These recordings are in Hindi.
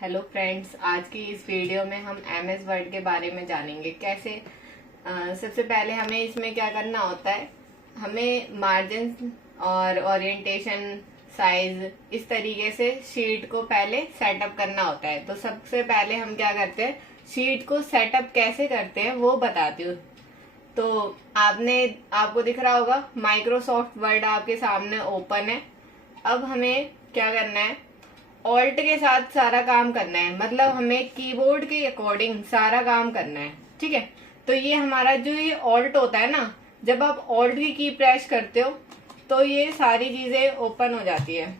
हेलो फ्रेंड्स, आज की इस वीडियो में हम MS वर्ड के बारे में जानेंगे कैसे। सबसे पहले हमें इसमें क्या करना होता है, हमें मार्जिन और ओरिएंटेशन, साइज, इस तरीके से शीट को पहले सेटअप करना होता है। तो सबसे पहले हम क्या करते हैं, शीट को सेटअप कैसे करते हैं वो बताती हूँ। तो आपको दिख रहा होगा माइक्रोसॉफ्ट वर्ड आपके सामने ओपन है। अब हमें क्या करना है, ऑल्ट के साथ सारा काम करना है, मतलब हमें कीबोर्ड के अकॉर्डिंग सारा काम करना है। ठीक है, तो ये हमारा जो ये ऑल्ट होता है ना, जब आप ऑल्ट की प्रेस करते हो तो ये सारी चीजें ओपन हो जाती है।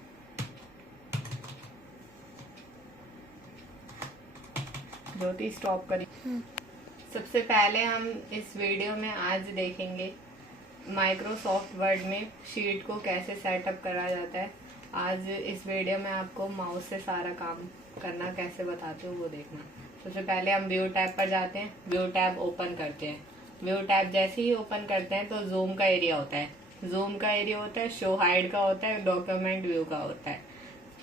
ज्योति स्टॉप करी। सबसे पहले हम इस वीडियो में आज देखेंगे माइक्रोसॉफ्ट वर्ड में शीट को कैसे सेटअप करा जाता है। आज इस वीडियो में आपको माउस से सारा काम करना कैसे बताती हूँ वो देखना। सबसे पहले हम व्यू टैब पर जाते हैं, व्यू टैब ओपन करते हैं। व्यू टैब जैसे ही ओपन करते हैं तो जूम का एरिया होता है, जूम का एरिया होता है, शो हाइड का होता है, डॉक्यूमेंट व्यू का होता है।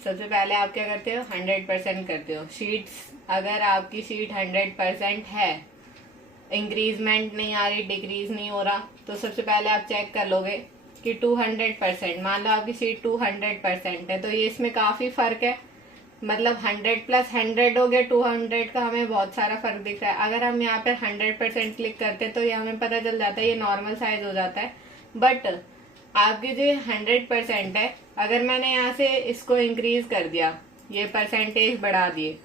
सबसे पहले आप क्या करते हो, 100% करते हो। शीट्स, अगर आपकी शीट 100% है, इंक्रीजमेंट नहीं आ रही, डिक्रीज नहीं हो रहा, तो सबसे पहले आप चेक कर लोगे कि 200%, मान लो आपकी शीट 200% है, तो ये इसमें काफी फर्क है। मतलब 100 + 100 हो गया, 200 का हमें बहुत सारा फर्क दिख रहा है। अगर हम यहाँ पे 100% क्लिक करते हैं तो ये हमें पता चल जाता है, ये नॉर्मल साइज हो जाता है। बट आपके जो 100% है, अगर मैंने यहाँ से इसको इंक्रीज कर दिया, ये परसेंटेज बढ़ा दिए,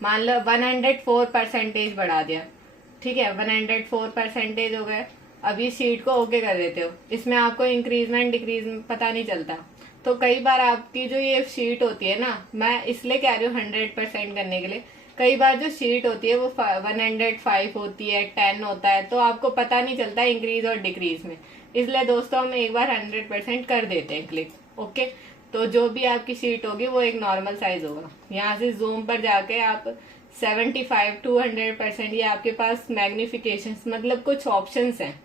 मान लो 104% बढ़ा दिया, ठीक है, 104% हो गए। अभी शीट को ओके कर देते हो, इसमें आपको इंक्रीजमेंट डिक्रीज पता नहीं चलता। तो कई बार आपकी जो ये शीट होती है ना, मैं इसलिए कह रही हूँ 100% करने के लिए, कई बार जो शीट होती है वो 105 होती है, 10 होता है, तो आपको पता नहीं चलता इंक्रीज और डिक्रीज में। इसलिए दोस्तों हम एक बार 100% कर देते हैं क्लिक, ओके। तो जो भी आपकी शीट होगी वो एक नॉर्मल साइज होगा। यहाँ से जूम पर जाके आप 75 to 100%, ये आपके पास मैग्निफिकेशन, मतलब कुछ ऑप्शंस हैं।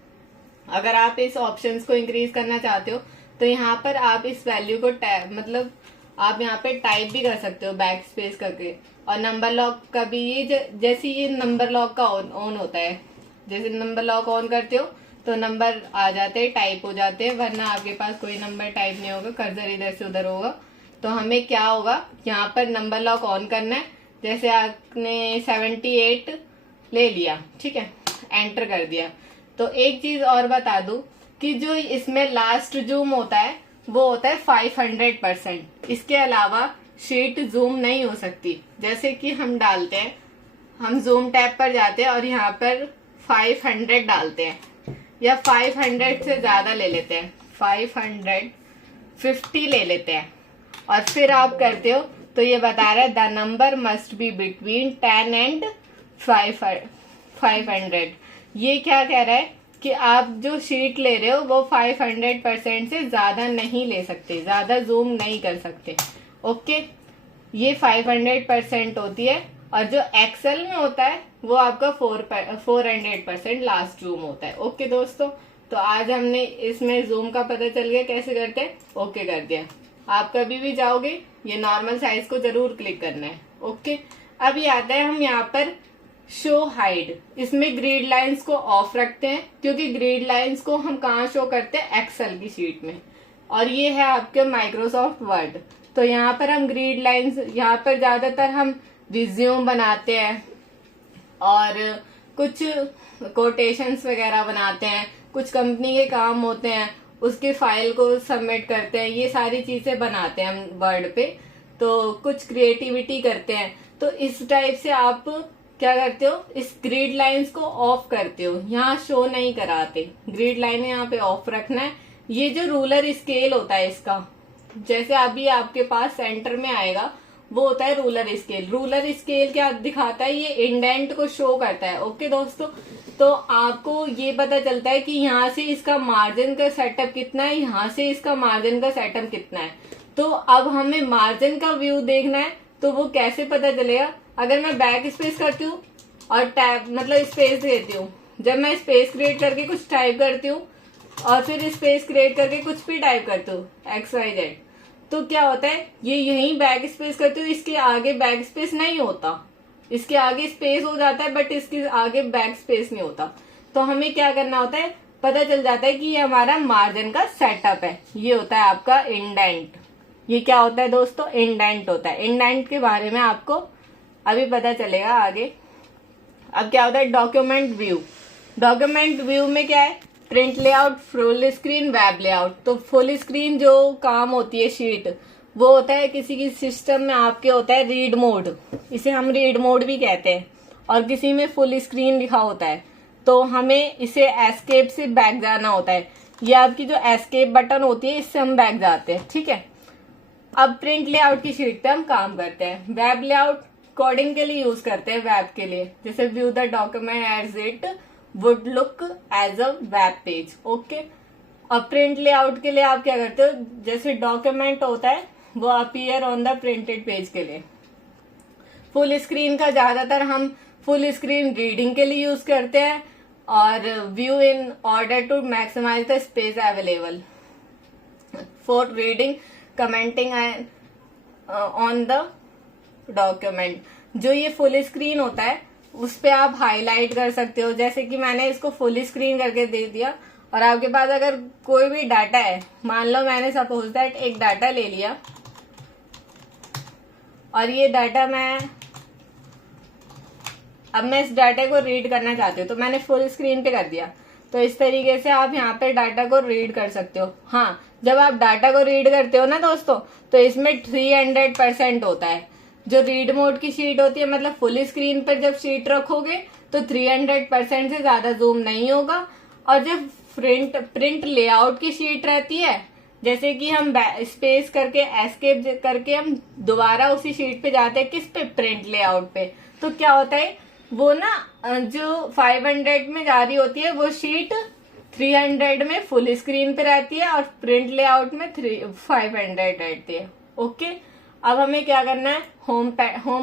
अगर आप इस ऑप्शंस को इंक्रीज करना चाहते हो तो यहाँ पर आप इस वैल्यू को मतलब आप यहाँ पे टाइप भी कर सकते हो बैक स्पेस करके। और नंबर लॉक का भी ये जैसे ये नंबर लॉक का ऑन होता है, जैसे नंबर लॉक ऑन करते हो तो नंबर आ जाते हैं, टाइप हो जाते हैं, वरना आपके पास कोई नंबर टाइप नहीं होगा, कर्सर इधर से उधर होगा। तो हमें क्या होगा, यहाँ पर नंबर लॉक ऑन करना है। जैसे आपने 78 ले लिया, ठीक है, एंटर कर दिया। तो एक चीज और बता दूं कि जो इसमें लास्ट जूम होता है वो होता है 500%। इसके अलावा शीट जूम नहीं हो सकती। जैसे कि हम डालते हैं, हम जूम टैब पर जाते हैं और यहाँ पर 500 डालते हैं, या 500 से ज्यादा ले लेते हैं, 550 ले लेते हैं, और फिर आप करते हो तो ये बता रहा है the number must be between 10 and 500। ये क्या कह रहा है कि आप जो शीट ले रहे हो वो 500% से ज्यादा नहीं ले सकते, ज्यादा जूम नहीं कर सकते, ओके। ये 500% होती है, और जो एक्सेल में होता है वो आपका 400% लास्ट जूम होता है, ओके दोस्तों। तो आज हमने इसमें जूम का पता चल गया कैसे करते हैं, ओके कर दिया। आप कभी भी जाओगे ये नॉर्मल साइज को जरूर क्लिक करना है, ओके। अभी आता है हम यहाँ पर शो हाइड, इसमें ग्रिड लाइंस को ऑफ रखते हैं, क्योंकि ग्रिड लाइंस को हम कहाँ शो करते हैं, एक्सेल की शीट में, और ये है आपके माइक्रोसॉफ्ट वर्ड। तो यहाँ पर हम ग्रिड लाइंस, यहाँ पर ज्यादातर हम रिज्यूम बनाते हैं और कुछ कोटेशंस वगैरह बनाते हैं, कुछ कंपनी के काम होते हैं, उसके फाइल को सबमिट करते हैं, ये सारी चीजें बनाते हैं हम वर्ड पे। तो कुछ क्रिएटिविटी करते हैं, तो इस टाइप से आप क्या करते हो, इस ग्रिड लाइंस को ऑफ करते हो, यहाँ शो नहीं कराते। ग्रिड लाइन यहाँ पे ऑफ रखना है। ये जो रूलर स्केल होता है इसका, जैसे अभी आपके पास सेंटर में आएगा वो होता है रूलर स्केल। रूलर स्केल क्या दिखाता है, ये इंडेंट को शो करता है, ओके दोस्तों। तो आपको ये पता चलता है कि यहाँ से इसका मार्जिन का सेटअप कितना है, यहाँ से इसका मार्जिन का सेटअप कितना है। तो अब हमें मार्जिन का व्यू देखना है, तो वो कैसे पता चलेगा। अगर मैं बैक स्पेस करती हूँ और टैब मतलब स्पेस देती हूँ, जब मैं स्पेस क्रिएट करके कुछ टाइप करती हूँ और फिर स्पेस क्रिएट करके कुछ भी टाइप करती हूँ XYZ, तो क्या होता है, ये यहीं बैक स्पेस करते हो, इसके आगे बैक स्पेस नहीं होता, इसके आगे स्पेस हो जाता है बट इसके आगे बैक स्पेस नहीं होता। तो हमें क्या करना होता है, पता चल जाता है कि ये हमारा मार्जिन का सेटअप है। ये होता है आपका इंडेंट। ये क्या होता है दोस्तों, इंडेंट होता है। इंडेंट के बारे में आपको अभी पता चलेगा आगे। अब क्या होता है, डॉक्यूमेंट व्यू। डॉक्यूमेंट व्यू में क्या है, print layout, full screen, web layout. तो फुल स्क्रीन जो काम होती है शीट, वो होता है किसी की सिस्टम में आपके होता है रीड मोड, इसे हम रीड मोड भी कहते हैं, और किसी में फुल स्क्रीन लिखा होता है। तो हमें इसे एस्केप से बैक जाना होता है। ये आपकी जो एस्केप बटन होती है, इससे हम बैक जाते हैं, ठीक है। अब प्रिंट लेआउट की शीट पे हम काम करते हैं। वेब लेआउट कोडिंग के लिए यूज करते हैं, वेब के लिए, जैसे view the document as it would look as a web page, okay. अब प्रिंट लेआउट के लिए आप क्या करते हो, जैसे डॉक्यूमेंट होता है वो appear on the printed page के लिए। फुल स्क्रीन का ज्यादातर हम फुल स्क्रीन रीडिंग के लिए यूज करते हैं, और view in order to maximise the space available for reading, commenting on the document. जो ये फुल स्क्रीन होता है उस पे आप हाईलाइट कर सकते हो, जैसे कि मैंने इसको फुल स्क्रीन करके दे दिया। और आपके पास अगर कोई भी डाटा है, मान लो मैंने सपोज दैट एक डाटा ले लिया, और ये डाटा अब मैं इस डाटा को रीड करना चाहती हूँ, तो मैंने फुल स्क्रीन पे कर दिया। तो इस तरीके से आप यहाँ पे डाटा को रीड कर सकते हो। हाँ, जब आप डाटा को रीड करते हो ना दोस्तों, तो इसमें 300% होता है। जो रीड मोड की शीट होती है, मतलब फुल स्क्रीन पर जब शीट रखोगे तो 300% से ज्यादा जूम नहीं होगा। और जब प्रिंट लेआउट की शीट रहती है, जैसे कि हम स्पेस करके एस्केप करके हम दोबारा उसी शीट पे जाते हैं, किस पे, प्रिंट लेआउट पे। तो क्या होता है, वो ना जो 500 में जा रही होती है वो शीट 300 में फुल स्क्रीन पे रहती है, और प्रिंट लेआउट में 500 रहती है, ओके। अब हमें क्या करना है, होम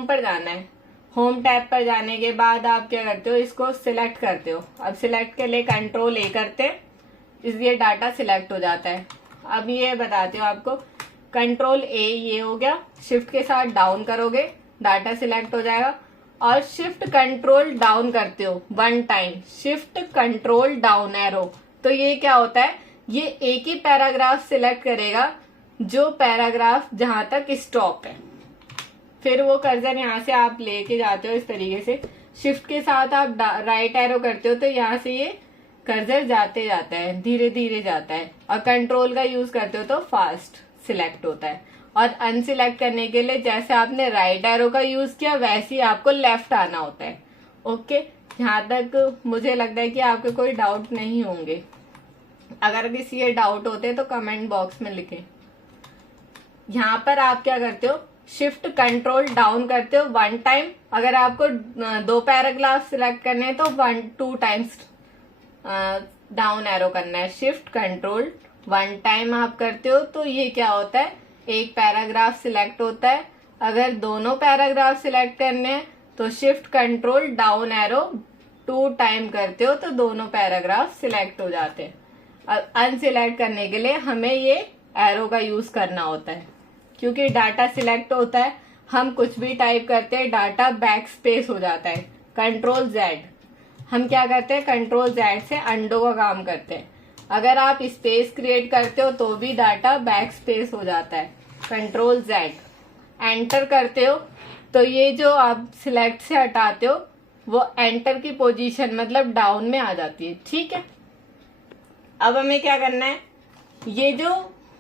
पर जाना है। होम टैब पर जाने के बाद आप क्या करते हो, इसको सिलेक्ट करते हो। अब सिलेक्ट के लिए कंट्रोल ए करते हैं, इसलिए डाटा सिलेक्ट हो जाता है। अब ये बताते हो आपको, कंट्रोल ए ये हो गया, शिफ्ट के साथ डाउन करोगे डाटा सिलेक्ट हो जाएगा। और शिफ्ट कंट्रोल डाउन करते हो 1 time, shift control down arrow. तो ये क्या होता है, ये एक ही पैराग्राफ सिलेक्ट करेगा, जो पैराग्राफ जहां तक स्टॉप है। फिर वो कर्सर यहाँ से आप लेके जाते हो इस तरीके से, शिफ्ट के साथ आप राइट एरो करते हो, तो यहाँ से ये कर्सर जाते जाता है, धीरे धीरे जाता है। और कंट्रोल का यूज करते हो तो फास्ट सिलेक्ट होता है। और अनसिलेक्ट करने के लिए जैसे आपने राइट एरो का यूज किया, वैसे ही आपको लेफ्ट आना होता है, ओके। यहाँ तक मुझे लगता है कि आपके कोई डाउट नहीं होंगे। अगर किसी ये डाउट होते हैं तो कमेंट बॉक्स में लिखें। यहाँ पर आप क्या करते हो, शिफ्ट कंट्रोल डाउन करते हो 1 टाइम। अगर आपको 2 पैराग्राफ सिलेक्ट करने हैं तो 2 टाइम्स डाउन एरो करना है। शिफ्ट कंट्रोल 1 टाइम आप करते हो तो ये क्या होता है, एक पैराग्राफ सिलेक्ट होता है। अगर दोनों पैराग्राफ सिलेक्ट करने हैं तो shift control down arrow 2 time करते हो तो दोनों पैराग्राफ सिलेक्ट हो जाते हैं। अब अनसिलेक्ट करने के लिए हमें ये एरो का यूज करना होता है, क्योंकि डाटा सिलेक्ट होता है, हम कुछ भी टाइप करते हैं डाटा बैक स्पेस हो जाता है। कंट्रोल जेड हम क्या करते हैं, कंट्रोल जेड से अंडो का काम करते हैं। अगर आप स्पेस क्रिएट करते हो तो भी डाटा बैक स्पेस हो जाता है। कंट्रोल जेड एंटर करते हो तो ये जो आप सिलेक्ट से हटाते हो वो एंटर की पोजीशन मतलब डाउन में आ जाती है, ठीक है। अब हमें क्या करना है, ये जो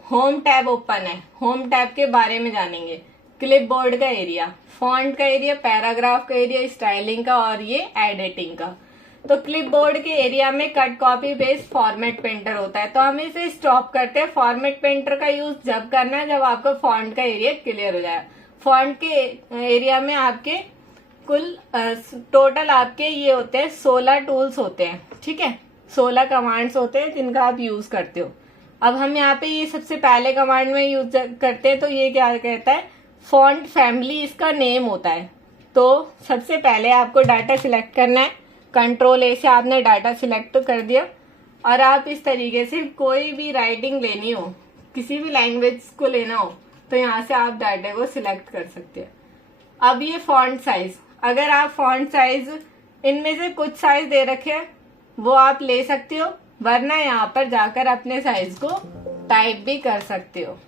होम टैब ओपन है, होम टैब के बारे में जानेंगे। क्लिपबोर्ड का एरिया, फॉन्ट का एरिया, पैराग्राफ का एरिया, स्टाइलिंग का और ये एडिटिंग का। तो क्लिपबोर्ड के एरिया में cut copy paste format painter होता है, तो हम इसे स्टॉप करते हैं। फॉर्मेट पेंटर का यूज जब करना है जब आपका फॉन्ट का एरिया क्लियर हो जाए। फॉन्ट के एरिया में आपके कुल टोटल आपके ये होते हैं 16 टूल्स होते हैं, ठीक है। 16 कमांड्स होते हैं जिनका आप यूज करते हो। अब हम यहाँ पे ये सबसे पहले कमांड में यूज करते हैं, तो ये क्या कहता है, फॉन्ट फैमिली इसका नेम होता है। तो सबसे पहले आपको डाटा सिलेक्ट करना है, कंट्रोल ए से आपने डाटा सिलेक्ट कर दिया। और आप इस तरीके से कोई भी राइटिंग लेनी हो, किसी भी लैंग्वेज को लेना हो, तो यहाँ से आप डाटा को सिलेक्ट कर सकते हैं। अब ये फॉन्ट साइज, अगर आप फॉन्ट साइज इनमें से कुछ साइज दे रखे हैं वो आप ले सकते हो, वरना यहाँ पर जाकर अपने साइज को टाइप भी कर सकते हो।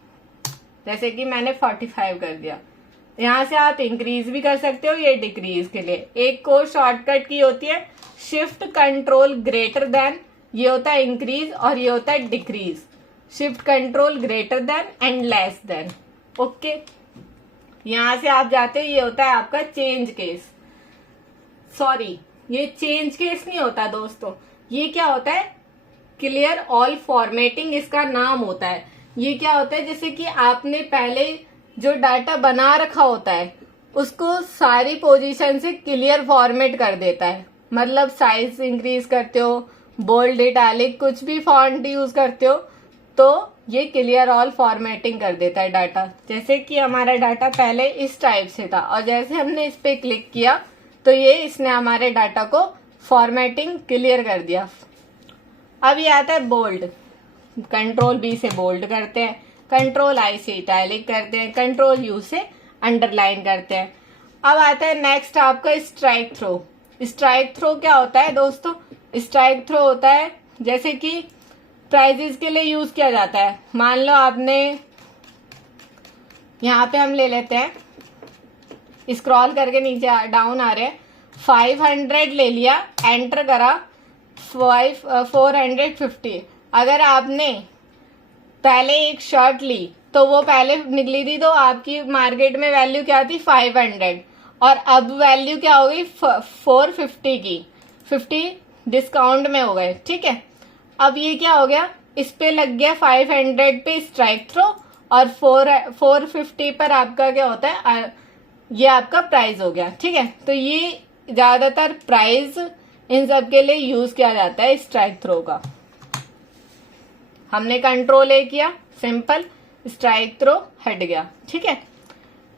जैसे कि मैंने 45 कर दिया। यहाँ से आप इंक्रीज भी कर सकते हो, ये डिक्रीज के लिए एक को शॉर्टकट की होती है शिफ्ट कंट्रोल ग्रेटर देन, ये होता है इंक्रीज और ये होता है decrease. Shift control greater than and less than. Okay, यहाँ से आप जाते हो, ये होता है आपका चेंज केस। सॉरी, ये चेंज केस नहीं होता दोस्तों, ये क्या होता है क्लियर ऑल फॉर्मेटिंग इसका नाम होता है। ये क्या होता है, जैसे कि आपने पहले जो डाटा बना रखा होता है उसको सारी पोजीशन से क्लियर फॉर्मेट कर देता है। मतलब साइज इंक्रीज करते हो, बोल्ड इटैलिक कुछ भी फॉन्ट यूज करते हो तो ये क्लियर ऑल फॉर्मेटिंग कर देता है डाटा। जैसे कि हमारा डाटा पहले इस टाइप से था और जैसे हमने इस पे क्लिक किया तो ये इसने हमारे डाटा को फॉर्मेटिंग क्लियर कर दिया। अब ये आता है बोल्ड, कंट्रोल बी से बोल्ड करते हैं, कंट्रोल आई से इटैलिक करते हैं, कंट्रोल यू से अंडरलाइन करते हैं। अब आता है नेक्स्ट आपका स्ट्राइक थ्रो। स्ट्राइक थ्रो क्या होता है दोस्तों, स्ट्राइक थ्रो होता है जैसे कि प्राइजेस के लिए यूज किया जाता है। मान लो आपने यहाँ पे हम ले लेते हैं, स्क्रॉल करके नीचे डाउन आ रहे हैं, 500 ले लिया, एंटर करा 450। अगर आपने पहले एक शर्ट ली तो वो पहले निकली थी तो आपकी मार्केट में वैल्यू क्या थी 500 और अब वैल्यू क्या हो गई 450 की, 50 डिस्काउंट में हो गए। ठीक है, अब ये क्या हो गया, इस पे लग गया 500 पे स्ट्राइक थ्रो और 450 पर आपका क्या होता है, ये आपका प्राइस हो गया। ठीक है, तो ये ज्यादातर प्राइस इन सब के लिए यूज किया जाता है स्ट्राइक थ्रो का। हमने कंट्रोल ए किया, सिंपल स्ट्राइक थ्रो हट गया। ठीक है,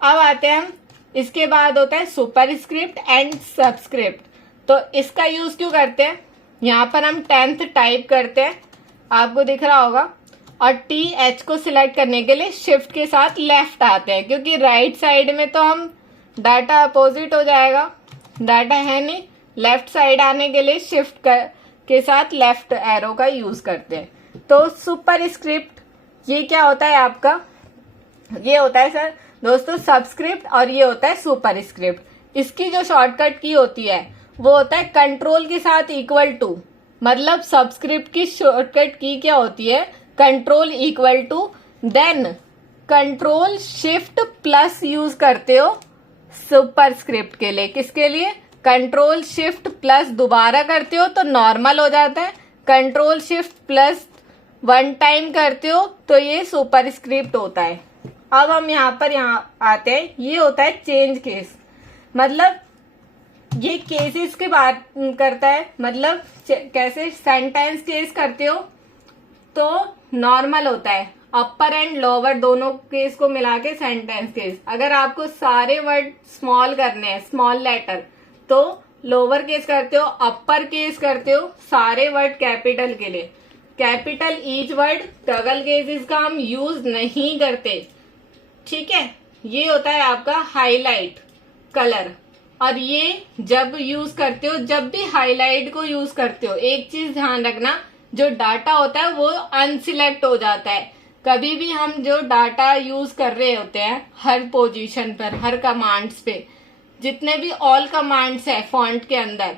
अब आते हैं हम, इसके बाद होता है सुपरस्क्रिप्ट एंड सबस्क्रिप्ट। तो इसका यूज क्यों करते हैं, यहाँ पर हम 10th टाइप करते हैं, आपको दिख रहा होगा, और TH को सिलेक्ट करने के लिए शिफ्ट के साथ लेफ्ट आते हैं, क्योंकि राइट साइड में तो हम डाटा अपोजिट हो जाएगा, डाटा है नहीं। लेफ्ट साइड आने के लिए शिफ्ट के साथ लेफ्ट एरो का यूज करते हैं। तो सुपरस्क्रिप्ट ये क्या होता है आपका, ये होता है सर दोस्तों सबस्क्रिप्ट और ये होता है सुपरस्क्रिप्ट। इसकी जो शॉर्टकट की होती है वो होता है कंट्रोल के साथ इक्वल टू, मतलब सबस्क्रिप्ट की शॉर्टकट की क्या होती है, control equal to, then control shift plus use करते हो सुपरस्क्रिप्ट के लिए। किसके लिए, कंट्रोल शिफ्ट प्लस दोबारा करते हो तो नॉर्मल हो जाता है, कंट्रोल शिफ्ट प्लस 1 टाइम करते हो तो ये सुपरस्क्रिप्ट होता है। अब हम यहाँ आते हैं, ये होता है चेंज केस, मतलब ये केसेस की बात करता है, मतलब कैसे सेंटेंस केस करते हो तो नॉर्मल होता है, अपर एंड लोअर दोनों केस को मिला के सेंटेंस केस। अगर आपको सारे वर्ड स्मॉल करने हैं, स्मॉल लेटर, तो लोअर केस करते हो, अपर केस करते हो, सारे वर्ड कैपिटल के लिए capital each word, double cases का हम यूज नहीं करते। ठीक है, ये होता है आपका हाईलाइट कलर, और ये जब यूज करते हो, जब भी हाईलाइट को यूज करते हो, एक चीज ध्यान रखना, जो डाटा होता है वो अनसिलेक्ट हो जाता है। कभी भी हम जो डाटा यूज कर रहे होते हैं हर पोजीशन पर, हर कमांड्स पे, जितने भी ऑल कमांड्स है फॉन्ट के अंदर,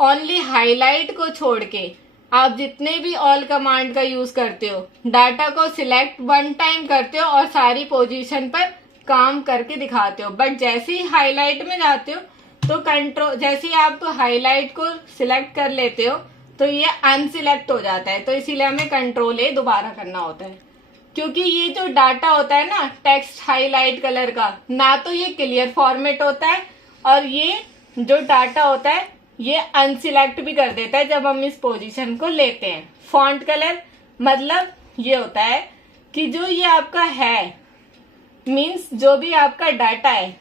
ओनली हाईलाइट को छोड़ के आप जितने भी ऑल कमांड का यूज करते हो, डाटा को सिलेक्ट 1 टाइम करते हो और सारी पोजीशन पर काम करके दिखाते हो। बट जैसे ही हाईलाइट में जाते हो तो कंट्रोल, जैसे ही आप तो हाईलाइट को सिलेक्ट कर लेते हो तो ये अनसिलेक्ट हो जाता है, तो इसीलिए हमें कंट्रोल ए दोबारा करना होता है, क्योंकि ये जो डाटा होता है ना टेक्स्ट हाईलाइट कलर का, ना तो ये क्लियर फॉर्मेट होता है और ये जो डाटा होता है ये अनसिलेक्ट भी कर देता है जब हम इस पोजीशन को लेते हैं। फॉन्ट कलर मतलब ये होता है कि जो ये आपका है, मीन्स जो भी आपका डाटा है,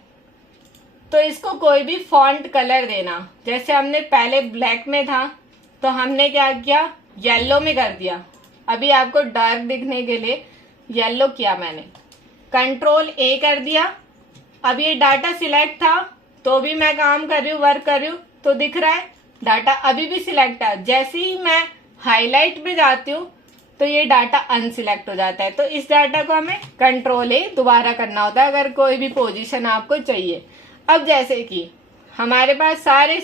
तो इसको कोई भी फॉन्ट कलर देना। जैसे हमने पहले ब्लैक में था तो हमने क्या किया, येलो में कर दिया। अभी आपको डार्क दिखने के लिए येलो किया मैंने, कंट्रोल ए कर दिया। अब ये डाटा सिलेक्ट था तो भी मैं काम कर रही हूँ, वर्क कर रही हूँ, तो दिख रहा है डाटा अभी भी सिलेक्ट है। जैसे ही मैं हाईलाइट में जाती हूँ तो ये डाटा अनसिलेक्ट हो जाता है। तो इस डाटा को हमें कंट्रोल ए दोबारा करना होता है अगर कोई भी पोजीशन आपको चाहिए। अब जैसे कि हमारे पास सारे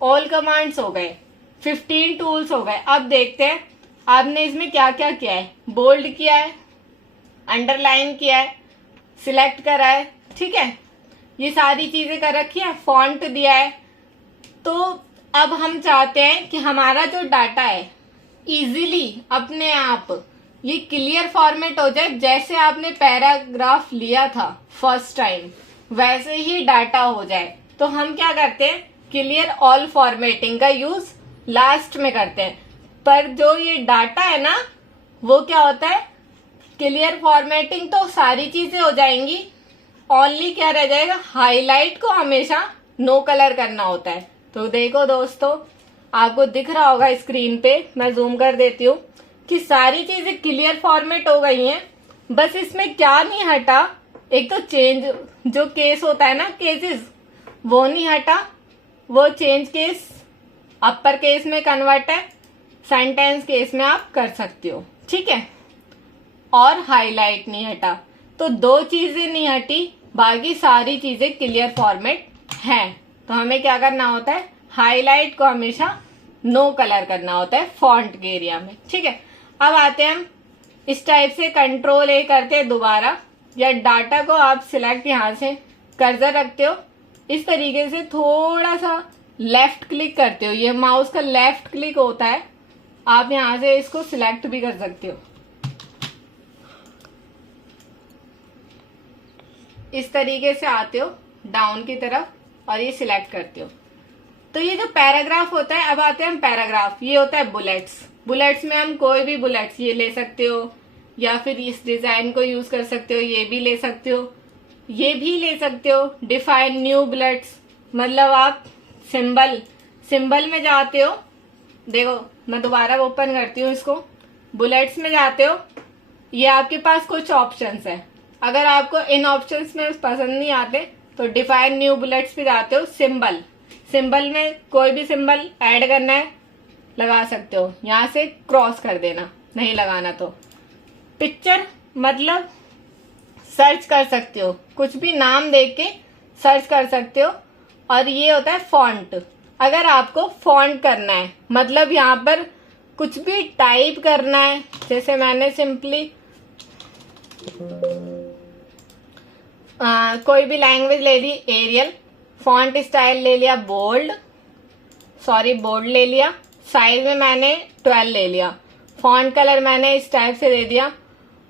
ऑल कमांड्स हो गए, 15 टूल्स हो गए। अब देखते हैं आपने इसमें क्या क्या किया है। बोल्ड किया है, अंडरलाइन किया है, सिलेक्ट करा है, ठीक है, ये सारी चीजें कर रखी है, फॉन्ट दिया है। तो अब हम चाहते हैं कि हमारा जो डाटा है इजीली अपने आप ये क्लियर फॉर्मेट हो जाए। जैसे आपने पैराग्राफ लिया था फर्स्ट टाइम वैसे ही डाटा हो जाए। तो हम क्या करते हैं, क्लियर ऑल फॉर्मेटिंग का यूज लास्ट में करते हैं। पर जो ये डाटा है ना वो क्या होता है, क्लियर फॉर्मेटिंग तो सारी चीजें हो जाएंगी, ओनली क्या रह जाएगा, हाईलाइट को हमेशा नो कलर करना होता है। तो देखो दोस्तों, आपको दिख रहा होगा स्क्रीन पे, मैं जूम कर देती हूँ कि सारी चीजें क्लियर फॉर्मेट हो गई हैं। बस इसमें क्या नहीं हटा, एक तो चेंज जो केस होता है ना, केसेस, वो नहीं हटा, वो चेंज केस अपर केस में कन्वर्ट है, सेंटेंस केस में आप कर सकते हो, ठीक है। और हाईलाइट नहीं हटा, तो दो चीजें नहीं हटी, बाकी सारी चीजें क्लियर फॉर्मेट हैं। तो हमें क्या करना होता है, हाईलाइट को हमेशा नो कलर करना होता है फॉन्ट के एरिया में, ठीक है। अब आते हैं हम इस टाइप से कंट्रोल ए करते हैं दोबारा, या डाटा को आप सिलेक्ट यहां से कर्सर रखते हो, इस तरीके से थोड़ा सा लेफ्ट क्लिक करते हो, ये माउस का लेफ्ट क्लिक होता है, आप यहां से इसको सिलेक्ट भी कर सकते हो। इस तरीके से आते हो डाउन की तरफ और ये सिलेक्ट करते हो। तो ये जो पैराग्राफ होता है, अब आते हैं हम पैराग्राफ, ये होता है बुलेट्स। बुलेट्स में हम कोई भी बुलेट्स ये ले सकते हो, या फिर इस डिजाइन को यूज कर सकते हो, ये भी ले सकते हो, ये भी ले सकते हो। डिफाइन न्यू बुलेट्स, मतलब आप सिंबल में जाते हो, देखो मैं दोबारा ओपन करती हूँ इसको, बुलेट्स में जाते हो, ये आपके पास कुछ ऑप्शंस है। अगर आपको इन ऑप्शंस में पसंद नहीं आते तो डिफाइन न्यू बुलेट्स पे जाते हो। सिंबल में कोई भी सिंबल ऐड करना है लगा सकते हो, यहां से क्रॉस कर देना, नहीं लगाना तो। पिक्चर मतलब सर्च कर सकते हो, कुछ भी नाम देख के सर्च कर सकते हो। और ये होता है फॉन्ट, अगर आपको फॉन्ट करना है, मतलब यहाँ पर कुछ भी टाइप करना है, जैसे मैंने सिंपली कोई भी लैंग्वेज ले ली, एरियल, फॉन्ट स्टाइल ले लिया बोल्ड ले लिया, साइज में मैंने 12 ले लिया, फॉन्ट कलर मैंने इस टाइप से दे दिया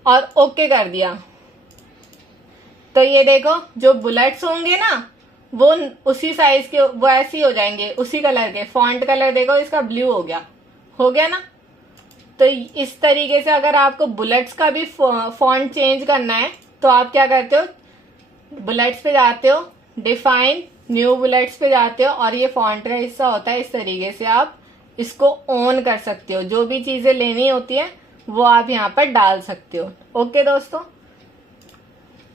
और ओके कर दिया। तो ये देखो जो बुलेट्स होंगे ना वो उसी साइज के, वो ऐसे ही हो जाएंगे, उसी कलर के। फॉन्ट कलर देखो इसका ब्लू हो गया ना। तो इस तरीके से अगर आपको बुलेट्स का भी फॉन्ट चेंज करना है तो आप क्या करते हो, बुलेट्स पे जाते हो, डिफाइन न्यू बुलेट्स पे जाते हो, और ये फॉन्ट का हिस्सा होता है। इस तरीके से आप इसको ऑन कर सकते हो, जो भी चीजें लेनी होती है वो आप यहाँ पर डाल सकते हो। ओके दोस्तों,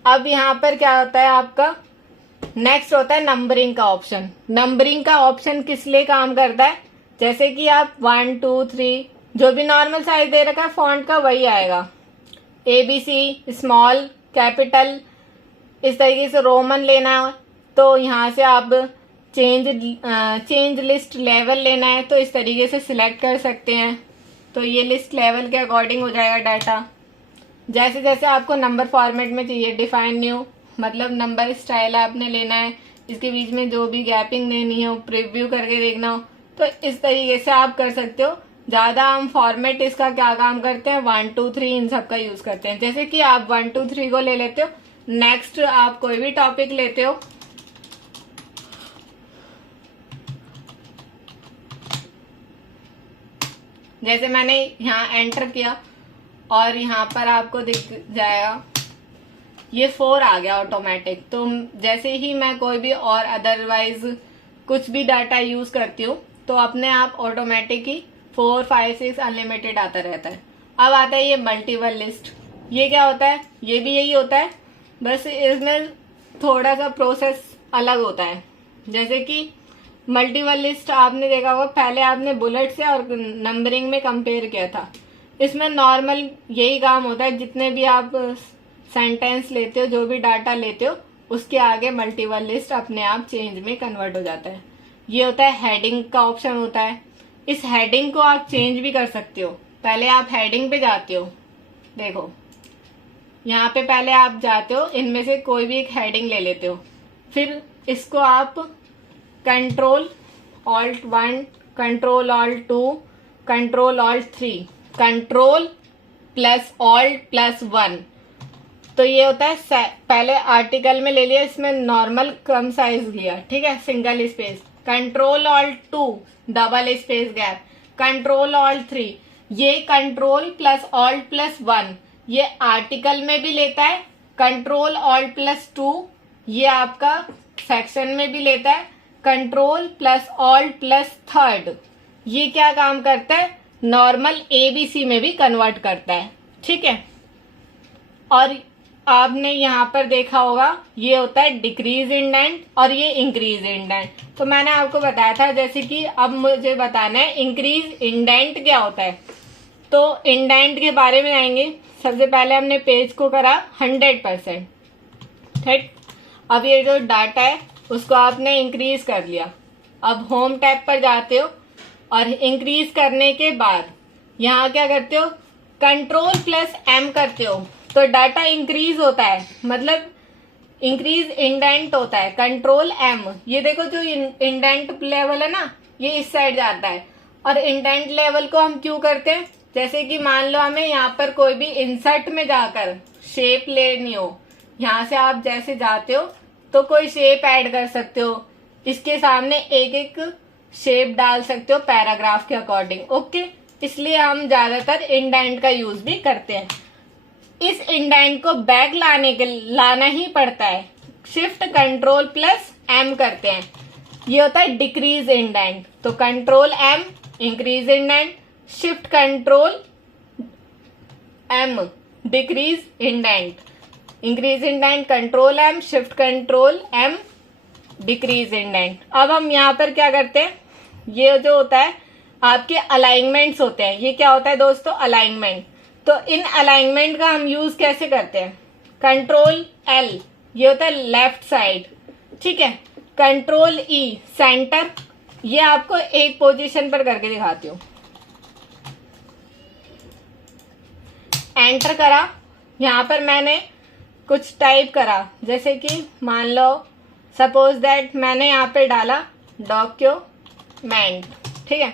अब यहाँ पर क्या होता है आपका, नेक्स्ट होता है नंबरिंग का ऑप्शन। नंबरिंग का ऑप्शन किस लिए काम करता है, जैसे कि आप 1 2 3 जो भी नॉर्मल साइज दे रखा है फॉन्ट का वही आएगा, ABC, स्मॉल, कैपिटल, इस तरीके से रोमन लेना है तो यहाँ से आप चेंज लिस्ट लेवल लेना है तो इस तरीके से सिलेक्ट कर सकते हैं। तो ये लिस्ट लेवल के अकॉर्डिंग हो जाएगा डाटा। जैसे जैसे आपको नंबर फॉर्मेट में चाहिए, डिफाइन न्यू मतलब नंबर स्टाइल आपने लेना है, इसके बीच में जो भी गैपिंग देनी हो, प्रीव्यू करके देखना हो, तो इस तरीके से आप कर सकते हो। ज्यादा हम फॉर्मेट इसका क्या काम करते हैं, 1 2 3 इन सब का यूज करते हैं। जैसे कि आप 1 2 3 को ले लेते हो, नेक्स्ट आप कोई भी टॉपिक लेते हो, जैसे मैंने यहाँ एंटर किया और यहाँ पर आपको दिख जाएगा ये 4 आ गया ऑटोमेटिक। तो जैसे ही मैं कोई भी और अदरवाइज कुछ भी डाटा यूज करती हूँ तो अपने आप ऑटोमेटिक ही 4 5 6 अनलिमिटेड आता रहता है। अब आता है ये मल्टीपल लिस्ट, ये क्या होता है, ये भी यही होता है, बस इसमें थोड़ा सा प्रोसेस अलग होता है। जैसे कि मल्टीपल लिस्ट आपने देखा होगा, पहले आपने बुलेट से और नंबरिंग में कंपेयर किया था। इसमें नॉर्मल यही काम होता है, जितने भी आप सेंटेंस लेते हो, जो भी डाटा लेते हो, उसके आगे मल्टीपल लिस्ट अपने आप चेंज में कन्वर्ट हो जाता है। ये होता है हेडिंग का ऑप्शन होता है। इस हेडिंग को आप चेंज भी कर सकते हो। पहले आप हेडिंग पे जाते हो, देखो यहाँ पे पहले आप जाते हो, इनमें से कोई भी एक हेडिंग ले लेते हो, फिर इसको आप control alt 1, control alt 2, control alt 3, control plus alt plus 1, तो ये होता है। पहले आर्टिकल में ले लिया, इसमें नॉर्मल कम साइज लिया, ठीक है, single space, control alt 2 double space gap, control alt 3, ये कंट्रोल प्लस ऑल्ट प्लस 1 ये आर्टिकल में भी लेता है, कंट्रोल ऑल्ट प्लस 2 ये आपका सेक्शन में भी लेता है, कंट्रोल प्लस ऑल्ट प्लस 3 ये क्या काम करता है, नॉर्मल एबीसी में भी कन्वर्ट करता है, ठीक है। और आपने यहाँ पर देखा होगा, ये होता है डिक्रीज इंडेंट और ये इंक्रीज इंडेंट। तो मैंने आपको बताया था, जैसे कि अब मुझे बताना है इंक्रीज इंडेंट क्या होता है। तो इंडेंट के बारे में आएंगे। सबसे पहले हमने पेज को करा 100%, ठीक। अब ये जो डाटा है उसको आपने इंक्रीज कर लिया। अब होम टैब पर जाते हो और इंक्रीज करने के बाद यहाँ क्या करते हो, कंट्रोल प्लस एम करते हो, तो डाटा इंक्रीज होता है, मतलब इंक्रीज इंडेंट होता है, कंट्रोल एम। ये देखो जो इंडेंट लेवल है ना, ये इस साइड जाता है। और इंडेंट लेवल को हम क्यों करते हैं, जैसे कि मान लो हमें यहाँ पर कोई भी इंसर्ट में जाकर शेप लेनी हो, यहाँ से आप जैसे जाते हो तो कोई शेप ऐड कर सकते हो, इसके सामने एक एक शेप डाल सकते हो पैराग्राफ के अकॉर्डिंग, ओके। इसलिए हम ज्यादातर इंडेंट का यूज भी करते हैं। इस इंडेंट को बैक लाना ही पड़ता है, शिफ्ट कंट्रोल प्लस एम करते हैं, ये होता है डिक्रीज इंडेंट। तो control M increase indent, shift control M decrease indent, increase indent, control M, shift control M, decrease indent. अब हम यहाँ पर क्या करते हैं, ये जो होता है आपके अलाइनमेंट्स होते हैं। ये क्या होता है दोस्तों, अलाइनमेंट। तो इन अलाइनमेंट का हम यूज कैसे करते हैं, कंट्रोल एल ये होता है लेफ्ट साइड, ठीक है, कंट्रोल ई सेंटर। ये आपको एक पोजीशन पर करके दिखाती हूँ। एंटर करा, यहाँ पर मैंने कुछ टाइप करा, जैसे कि मान लो सपोज दैट मैंने यहाँ पे डाला डॉक्यूमेंट, ठीक है।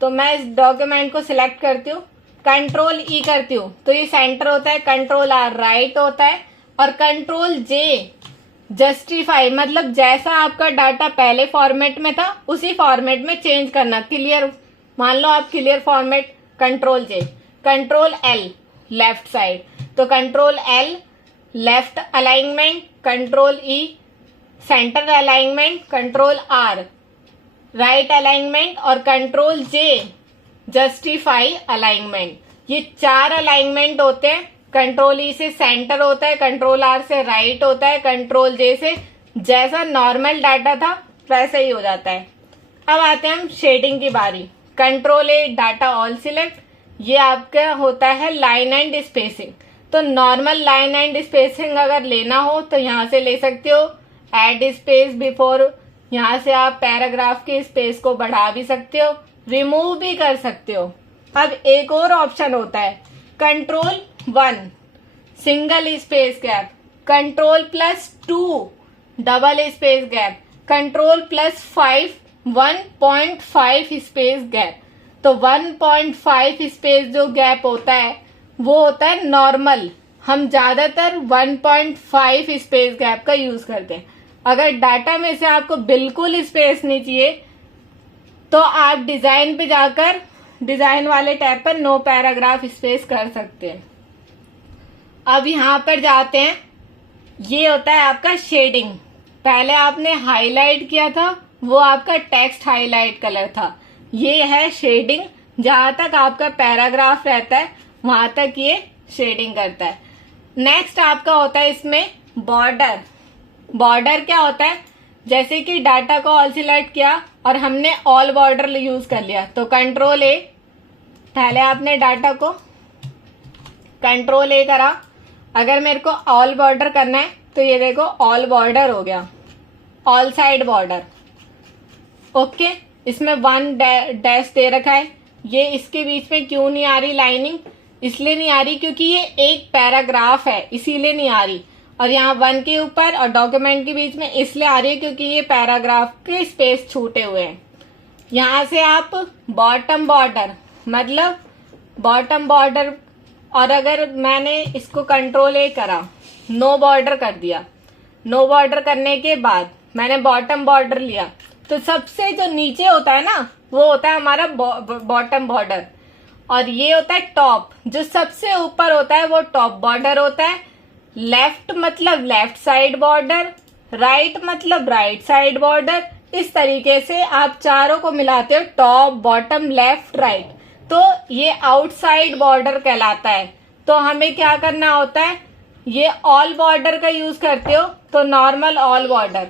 तो मैं इस डॉक्यूमेंट को सिलेक्ट करती हूँ, कंट्रोल ई करती हूँ, तो ये सेंटर होता है, कंट्रोल आर राइट होता है, और कंट्रोल जे जस्टिफाई, मतलब जैसा आपका डाटा पहले फॉर्मेट में था उसी फॉर्मेट में चेंज करना, क्लियर। मान लो आप clear format, control J, control L left side, तो control L left alignment, control E centre alignment, control R right alignment, और कंट्रोल जे जस्टिफाई अलाइनमेंट। ये 4 अलाइनमेंट होते हैं। कंट्रोल ई से सेंटर होता है, कंट्रोल आर से राइट होता है, कंट्रोल जे से जैसा नॉर्मल डाटा था वैसा ही हो जाता है। अब आते हैं हम शेडिंग की बारी। कंट्रोल ए डाटा ऑल सिलेक्ट, ये आपका होता है लाइन एंड स्पेसिंग। तो नॉर्मल लाइन एंड स्पेसिंग अगर लेना हो तो यहाँ से ले सकते हो, एड स्पेस बिफोर, यहाँ से आप पैराग्राफ के स्पेस को बढ़ा भी सकते हो, रिमूव भी कर सकते हो। अब एक और ऑप्शन होता है control 1 single space gap, control plus 2 double space gap, control plus 5 1.5 space gap. तो 1.5 स्पेस जो गैप होता है वो होता है नॉर्मल। हम ज्यादातर 1.5 स्पेस गैप का यूज करते हैं। अगर डाटा में से आपको बिल्कुल स्पेस नहीं चाहिए तो आप डिजाइन पे जाकर डिजाइन वाले टैब पर नो पैराग्राफ स्पेस कर सकते हैं। अब यहाँ पर जाते हैं, ये होता है आपका शेडिंग। पहले आपने हाईलाइट किया था, वो आपका टेक्स्ट हाईलाइट कलर था। ये है शेडिंग, जहां तक आपका पैराग्राफ रहता है वहां तक ये शेडिंग करता है। नेक्स्ट आपका होता है इसमें बॉर्डर। बॉर्डर क्या होता है, जैसे कि डाटा को ऑल सिलेक्ट किया और हमने ऑल बॉर्डर यूज कर लिया, तो कंट्रोल ए, पहले आपने डाटा को कंट्रोल ए करा। अगर मेरे को ऑल बॉर्डर करना है तो ये देखो ऑल बॉर्डर हो गया, ऑल साइड बॉर्डर। ओके, इसमें 1 डैश दे रखा है। ये इसके बीच में क्यों नहीं आ रही लाइनिंग, इसलिए नहीं आ रही क्योंकि ये एक पैराग्राफ है, इसीलिए नहीं आ रही। और यहाँ 1 के ऊपर और डॉक्यूमेंट के बीच में इसलिए आ रही है क्योंकि ये पैराग्राफ के स्पेस छूटे हुए हैं। यहाँ से आप बॉटम बॉर्डर, मतलब बॉटम बॉर्डर, और अगर मैंने इसको कंट्रोल ए करा, नो बॉर्डर कर दिया, नो बॉर्डर करने के बाद मैंने बॉटम बॉर्डर लिया, तो सबसे जो नीचे होता है ना वो होता है हमारा बॉटम बॉर्डर, और ये होता है टॉप। जो सबसे ऊपर होता है वो टॉप बॉर्डर होता है। लेफ्ट मतलब लेफ्ट साइड बॉर्डर, राइट मतलब राइट साइड बॉर्डर। इस तरीके से आप चारों को मिलाते हो, टॉप बॉटम लेफ्ट राइट, तो ये आउटसाइड बॉर्डर कहलाता है। तो हमें क्या करना होता है, ये ऑल बॉर्डर का यूज करते हो तो नॉर्मल ऑल बॉर्डर,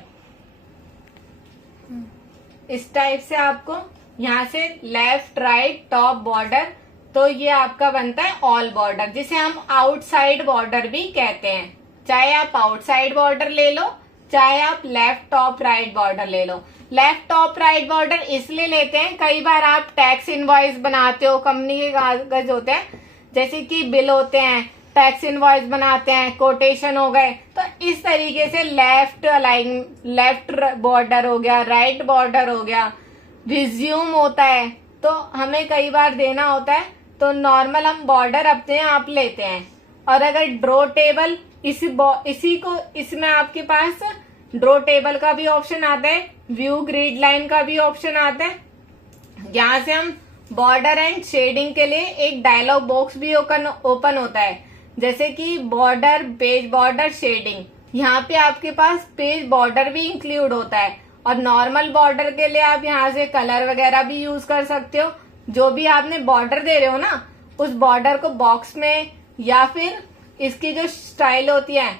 इस टाइप से आपको यहाँ से लेफ्ट राइट टॉप बॉर्डर, तो ये आपका बनता है ऑल बॉर्डर, जिसे हम आउटसाइड बॉर्डर भी कहते हैं। चाहे आप आउटसाइड बॉर्डर ले लो, चाहे आप लेफ्ट टॉप राइट बॉर्डर ले लो। लेफ्ट टॉप राइट बॉर्डर इसलिए लेते हैं, कई बार आप टैक्स इनवॉइस बनाते हो, कंपनी के कागज होते हैं, जैसे कि बिल होते हैं, टैक्स इनवॉइस बनाते हैं, कोटेशन हो गए, तो इस तरीके से लेफ्ट अलाइन, लेफ्ट बॉर्डर हो गया, राइट बॉर्डर हो गया, रिज्यूम होता है, तो हमें कई बार देना होता है, तो नॉर्मल हम बॉर्डर अपने आप लेते हैं। और अगर ड्रॉ टेबल, इसी को, इसमें आपके पास ड्रॉ टेबल का भी ऑप्शन आता है, व्यू ग्रिड लाइन का भी ऑप्शन आता है। यहाँ से हम बॉर्डर एंड शेडिंग के लिए एक डायलॉग बॉक्स भी ओपन होता है, जैसे कि बॉर्डर, पेज बॉर्डर, शेडिंग। यहाँ पे आपके पास पेज बॉर्डर भी इंक्लूड होता है, और नॉर्मल बॉर्डर के लिए आप यहाँ से कलर वगैरह भी यूज कर सकते हो। जो भी आपने बॉर्डर दे रहे हो ना, उस बॉर्डर को बॉक्स में, या फिर इसकी जो स्टाइल होती है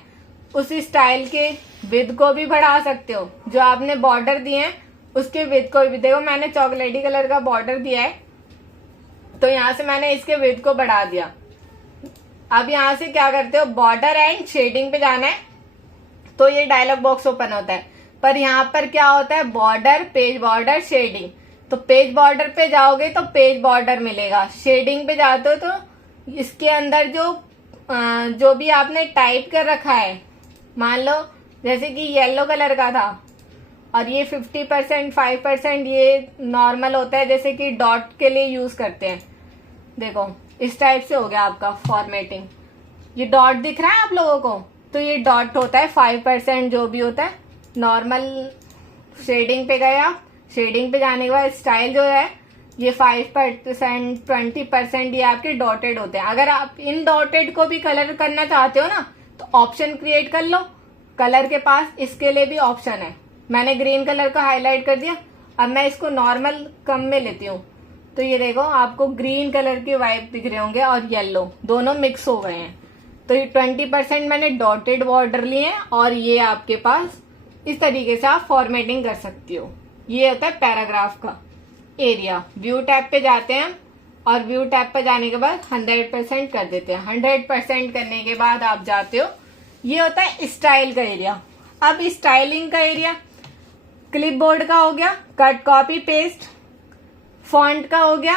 उस स्टाइल के विड्थ को भी बढ़ा सकते हो। जो आपने बॉर्डर दिए हैं उसके विड्थ को भी, देखो मैंने चॉकलेटी कलर का बॉर्डर दिया है, तो यहाँ से मैंने इसके विड्थ को बढ़ा दिया। अब यहाँ से क्या करते हो, बॉर्डर एंड शेडिंग पे जाना है, तो ये डायलॉग बॉक्स ओपन होता है। पर यहाँ पर क्या होता है, बॉर्डर, पेज बॉर्डर, शेडिंग। तो पेज बॉर्डर पे जाओगे तो पेज बॉर्डर मिलेगा, शेडिंग पे जाते हो तो इसके अंदर जो भी आपने टाइप कर रखा है, मान लो जैसे कि येलो कलर का था, और ये 50%, 5% ये नॉर्मल होता है, जैसे कि डॉट के लिए यूज करते हैं। देखो इस टाइप से हो गया आपका फॉर्मेटिंग। ये डॉट दिख रहा है आप लोगों को, तो ये डॉट होता है 5% जो भी होता है नॉर्मल। शेडिंग पे गए आप, शेडिंग पे जाने के बाद स्टाइल जो है ये 5%, 20% ये आपके डॉटेड होते हैं। अगर आप इन डॉटेड को भी कलर करना चाहते हो ना, तो ऑप्शन क्रिएट कर लो कलर के पास, इसके लिए भी ऑप्शन है। मैंने ग्रीन कलर का हाईलाइट कर दिया, अब मैं इसको नॉर्मल कम में लेती हूँ, तो ये देखो आपको ग्रीन कलर के वाइब दिख रहे होंगे, और येलो दोनों मिक्स हो गए हैं। तो ये 20% मैंने डॉटेड बॉर्डर लिए हैं, और ये आपके पास इस तरीके से आप फॉर्मेटिंग कर सकती हो। ये होता है पैराग्राफ का एरिया। व्यू टैब पे जाते हैं, और व्यू टैब पे जाने के बाद 100% कर देते हैं। 100% करने के बाद आप जाते हो, ये होता है स्टाइल का एरिया। अब स्टाइलिंग का एरिया क्लिपबोर्ड का हो गया, कट कॉपी पेस्ट, फॉन्ट का हो गया,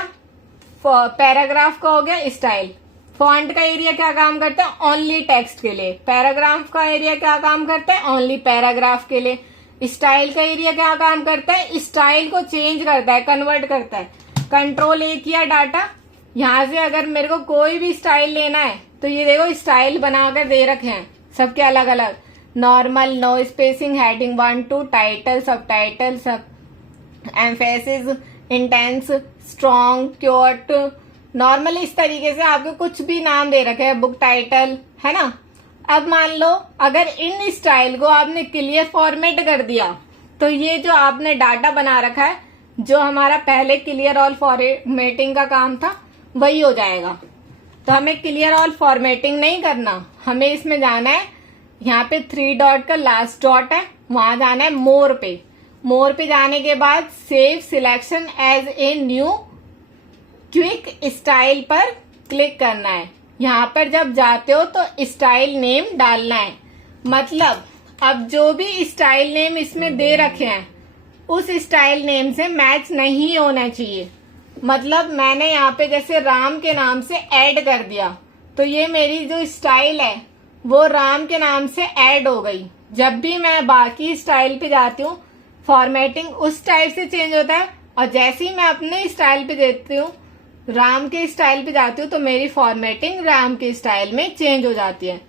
पैराग्राफ का हो गया, स्टाइल। फॉन्ट का एरिया क्या काम करता है, ओनली टेक्स्ट के लिए। पैराग्राफ का एरिया क्या काम करता है, ओनली पैराग्राफ के लिए। स्टाइल का एरिया क्या काम करता है, स्टाइल को चेंज करता है, कन्वर्ट करता है। कंट्रोल ए किया डाटा, यहाँ से अगर मेरे को कोई भी स्टाइल लेना है तो ये देखो स्टाइल बनाकर दे रखे हैं सबके अलग अलग, normal, no spacing, heading 1 2, title, subtitle, सब emphasis, intense, strong, quote, normal. इस तरीके से आपको कुछ भी नाम दे रखे हैं, बुक टाइटल, है ना। अब मान लो अगर इन स्टाइल को आपने क्लियर फॉर्मेट कर दिया, तो ये जो आपने डाटा बना रखा है, जो हमारा पहले क्लियर ऑल फॉर्मेटिंग का काम था, वही हो जाएगा। तो हमें क्लियर ऑल फॉर्मेटिंग नहीं करना, हमें इसमें जाना है, यहाँ पे 3 डॉट का लास्ट डॉट है, वहां जाना है मोर पे। मोर पे जाने के बाद save selection as a new quick style पर क्लिक करना है। यहाँ पर जब जाते हो तो स्टाइल नेम डालना है। मतलब अब जो भी स्टाइल नेम इसमें दे रखे हैं उस स्टाइल नेम से मैच नहीं होना चाहिए। मतलब मैंने यहाँ पे जैसे राम के नाम से ऐड कर दिया तो ये मेरी जो स्टाइल है वो राम के नाम से ऐड हो गई। जब भी मैं बाकी स्टाइल पे जाती हूँ फॉर्मेटिंग उस टाइप से चेंज होता है, और जैसे ही मैं अपने स्टाइल पे देती हूँ राम के स्टाइल पे जाती हूँ तो मेरी फॉर्मेटिंग राम के स्टाइल में चेंज हो जाती है।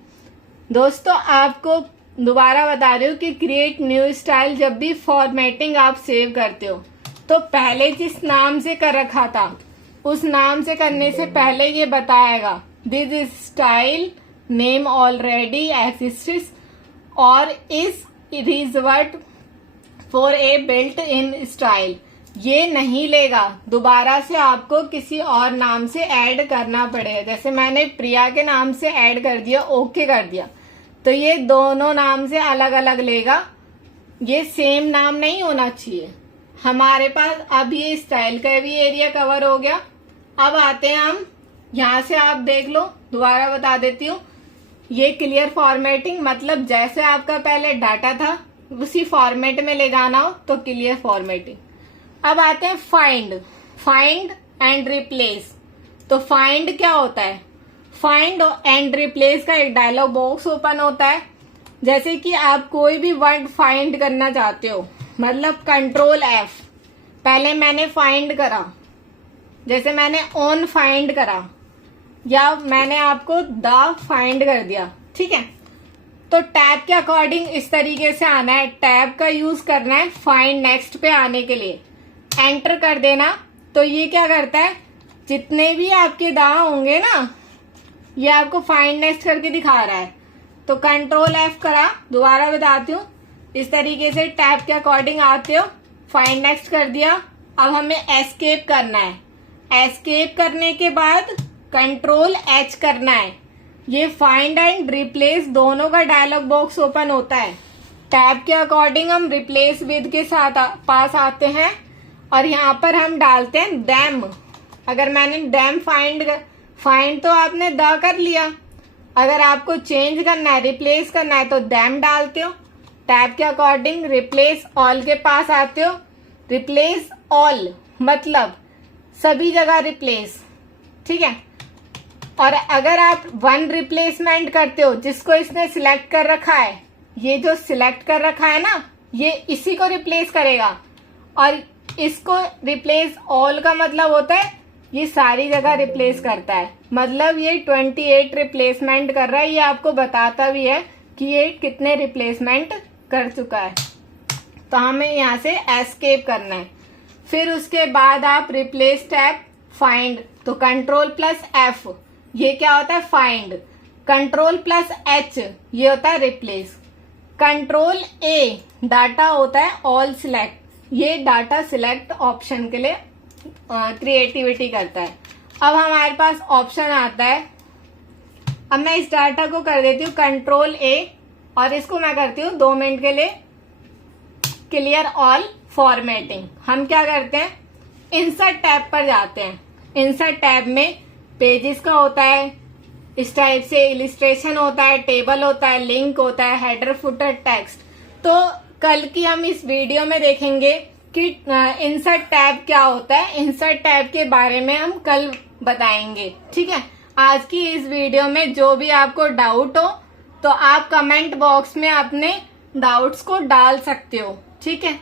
दोस्तों आपको दोबारा बता रही हूँ कि क्रिएट न्यू स्टाइल जब भी फॉर्मेटिंग आप सेव करते हो तो पहले जिस नाम से कर रखा था उस नाम से करने से पहले ये बताएगा this is style name already exists और is reserved for a built in style. ये नहीं लेगा, दोबारा से आपको किसी और नाम से ऐड करना पड़ेगा। जैसे मैंने प्रिया के नाम से ऐड कर दिया, ओके कर दिया, तो ये दोनों नाम से अलग अलग लेगा। ये सेम नाम नहीं होना चाहिए। हमारे पास अब ये स्टाइल का भी एरिया कवर हो गया। अब आते हैं हम यहाँ से, आप देख लो, दोबारा बता देती हूँ। ये क्लियर फॉर्मेटिंग मतलब जैसे आपका पहले डाटा था उसी फॉर्मेट में ले जाना हो तो क्लियर फॉर्मेटिंग। अब आते हैं फाइंड एंड रिप्लेस। तो फाइंड क्या होता है? फाइंड एंड रिप्लेस का एक डायलॉग बॉक्स ओपन होता है। जैसे कि आप कोई भी वर्ड फाइंड करना चाहते हो, मतलब कंट्रोल F, पहले मैंने फाइंड करा, जैसे मैंने ऑन फाइंड करा या मैंने आपको द फाइंड कर दिया, ठीक है। तो टैब के अकॉर्डिंग इस तरीके से आना है। टैब का यूज करना है फाइंड नेक्स्ट पे आने के लिए, एंटर कर देना। तो ये क्या करता है, जितने भी आपके दा होंगे ना ये आपको फाइंड नेक्स्ट करके दिखा रहा है। तो कंट्रोल F करा, दोबारा बताती हूँ, इस तरीके से टैब के अकॉर्डिंग आते हो, फाइंड नेक्स्ट कर दिया। अब हमें एस्केप करना है। एस्केप करने के बाद कंट्रोल H करना है। ये फाइंड एंड रिप्लेस दोनों का डायलॉग बॉक्स ओपन होता है। टैब के अकॉर्डिंग हम रिप्लेस विद के साथ पास आते हैं और यहाँ पर हम डालते हैं दैम। अगर मैंने दैम फाइंड तो आपने द कर लिया, अगर आपको चेंज करना है, रिप्लेस करना है तो दैम डालते हो। टैब के अकॉर्डिंग रिप्लेस ऑल के पास आते हो। रिप्लेस ऑल मतलब सभी जगह रिप्लेस, ठीक है। और अगर आप वन रिप्लेसमेंट करते हो, जिसको इसने सिलेक्ट कर रखा है, ये जो सिलेक्ट कर रखा है ना, ये इसी को रिप्लेस करेगा। और इसको रिप्लेस ऑल का मतलब होता है ये सारी जगह रिप्लेस करता है। मतलब ये 28 रिप्लेसमेंट कर रहा है। ये आपको बताता भी है कि ये कितने रिप्लेसमेंट कर चुका है। तो हमें यहाँ से एस्केप करना है। फिर उसके बाद आप रिप्लेस टैब फाइंड, तो कंट्रोल +F ये क्या होता है, फाइंड। कंट्रोल +H ये होता है रिप्लेस। कंट्रोल A डाटा होता है ऑल सिलेक्ट, ये डाटा सिलेक्ट ऑप्शन के लिए क्रिएटिविटी करता है। अब हमारे पास ऑप्शन आता है। अब मैं इस डाटा को कर देती हूँ कंट्रोल A और इसको मैं करती हूँ 2 मिनट के लिए क्लियर ऑल फॉर्मेटिंग। हम क्या करते हैं, इंसर्ट टैब पर जाते हैं। इंसर्ट टैब में पेजेस का होता है, इस टाइप से इलिस्ट्रेशन होता है, टेबल होता है, लिंक होता है, हेडर फुटर टेक्स्ट। तो कल की हम इस वीडियो में देखेंगे कि इंसर्ट टैब क्या होता है। इंसर्ट टैब के बारे में हम कल बताएंगे, ठीक है। आज की इस वीडियो में जो भी आपको डाउट हो तो आप कमेंट बॉक्स में अपने डाउट्स को डाल सकते हो, ठीक है।